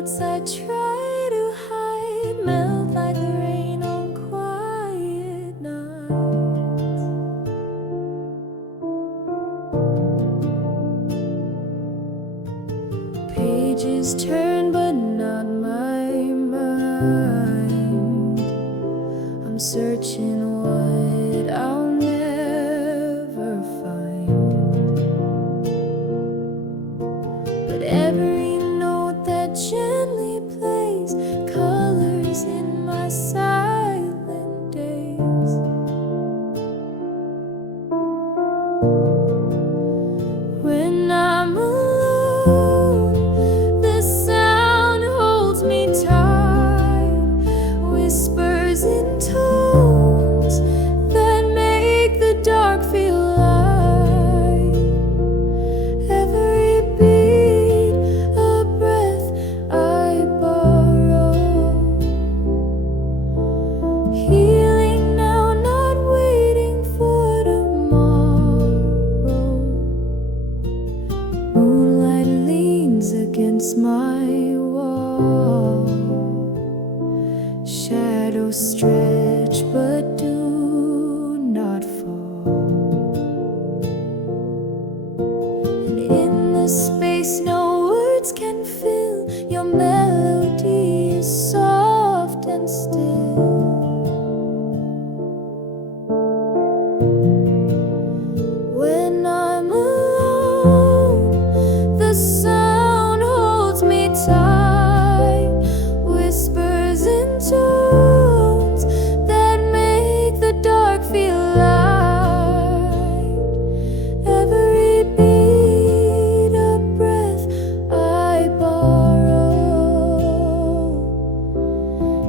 thoughts I try to hide melt like the rain on quiet nights. Pages turn but not my mind. I'm searching what I'll never find. But every note that gently plays colors in my silent days. When I'm alone, the sound holds me tight, whispers in tones that make the dark feel light. Every beat a breath I borrow, healing now, not waiting for tomorrow. Moonlight leans against my wall, shadows stretch but do not fall. And in the space no words can fill, your melody is soft and still. When I'm alone, the sound holds me tight, whispers in tones that make the dark feel light. Every beat a breath I borrow,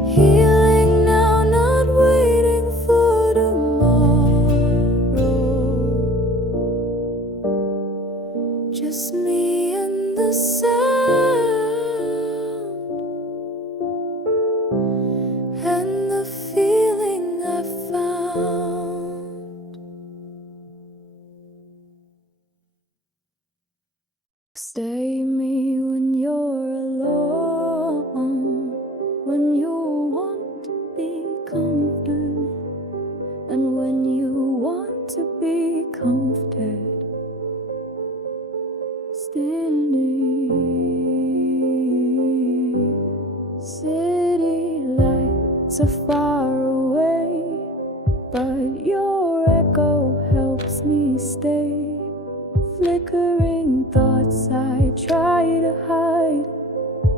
healing now, not waiting for tomorrow. Just me and the sound, and the feeling I found. Stay me when you're alone, when you want to be comforted, and when you want to be comforted. Steady, city lights are far away, but your echo helps me stay. Flickering thoughts I try to hide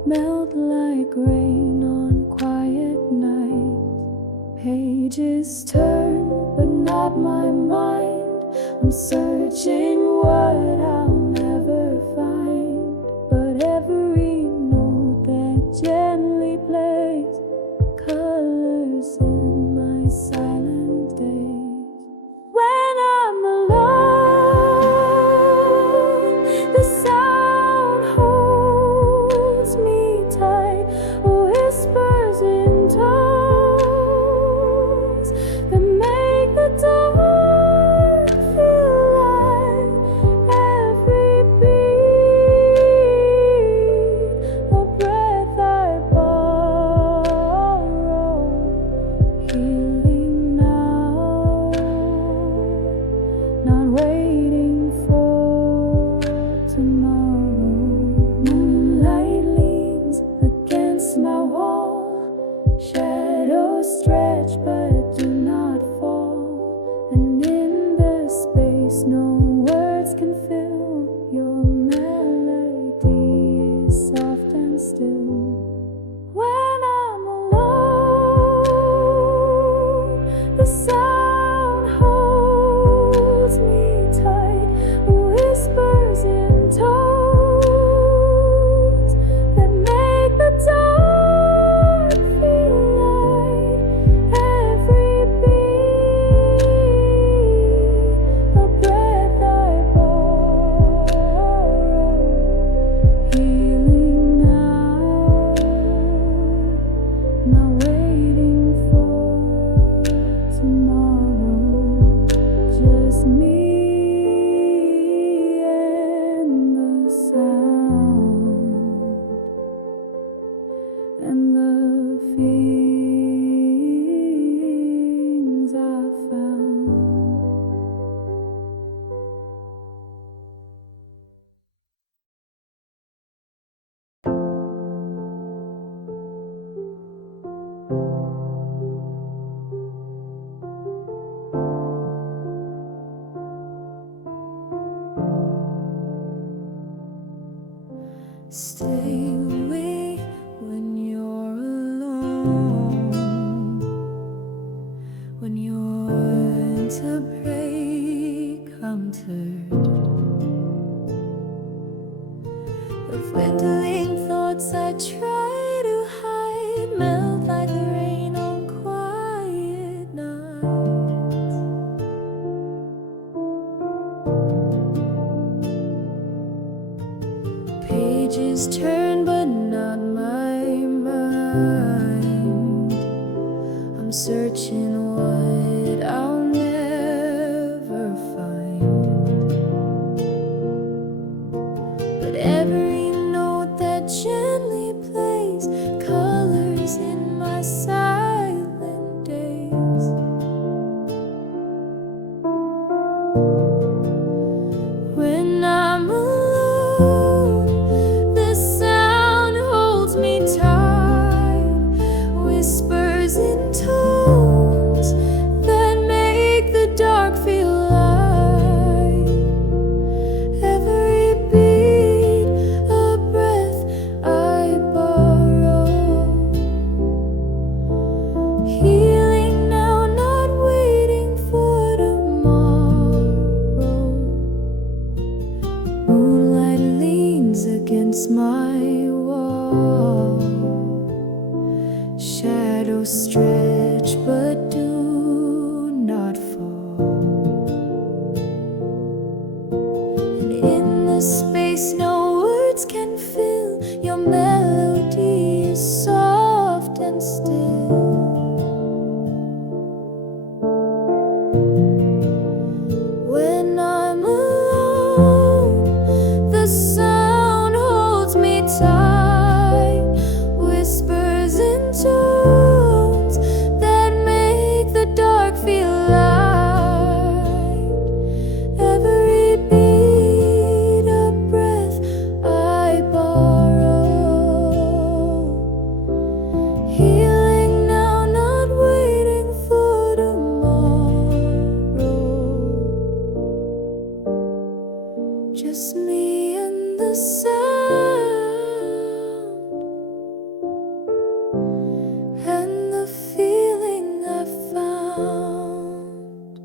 melt like rain on quiet nights. Pages turn but not my mind. I'm searching what I'll never find, but every note that gently plays colors in my silent days. When I'm alone, the sound holds me tight, whispers in tones that make the dark feel light. Every beat a breath I things I try to hide melt like the rain on quiet nights. Pages turn but not my mind. I'm searching what I'll never find. But every note that gently plays colors in my silent days. When I'm alone, the sound holds me tight, whispers in tones that make the dark feel light. Every beat a breath I borrow, healing now, not waiting for tomorrow. Moonlight leans against my wall, shadows stretch but do not fall. And in the space no words can fill, your melody is soft and still. When I'm alone, the sound holds me tight, whispers in tones that make the dark feel light. Every beat a breath I borrow, healing now, not waiting for tomorrow. Just me and the sound, and the feeling I found.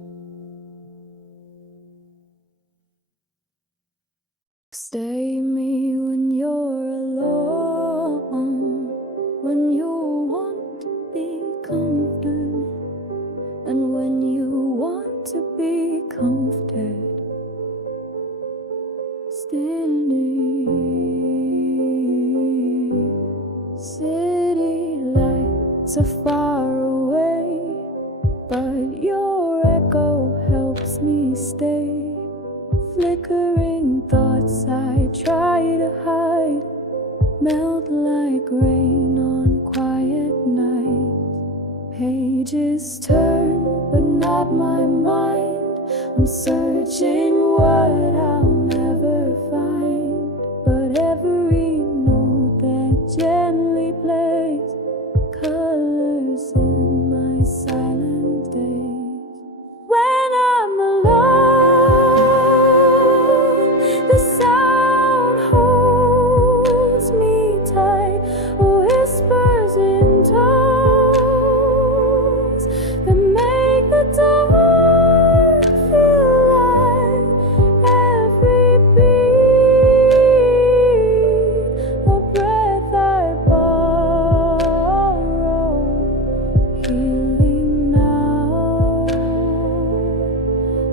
Stay me when you're alone, when you want to be comforted, and when you want to be comforted. Steady, city lights are far away, but your echo helps me stay. Flickering thoughts I try to hide melt like rain on quiet nights. Pages turn, but not my mind. I'm searching what I'll never find. But every note that gently plays colors in my silent days. When I'm alone, the sound holds me tight, whispers in tones that make the dark feel light. Every beat a breath I borrow, healing now,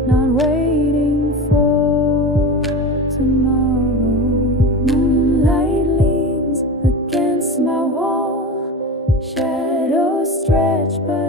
not waiting for tomorrow. Moonlight leans against my wall, shadows stretch but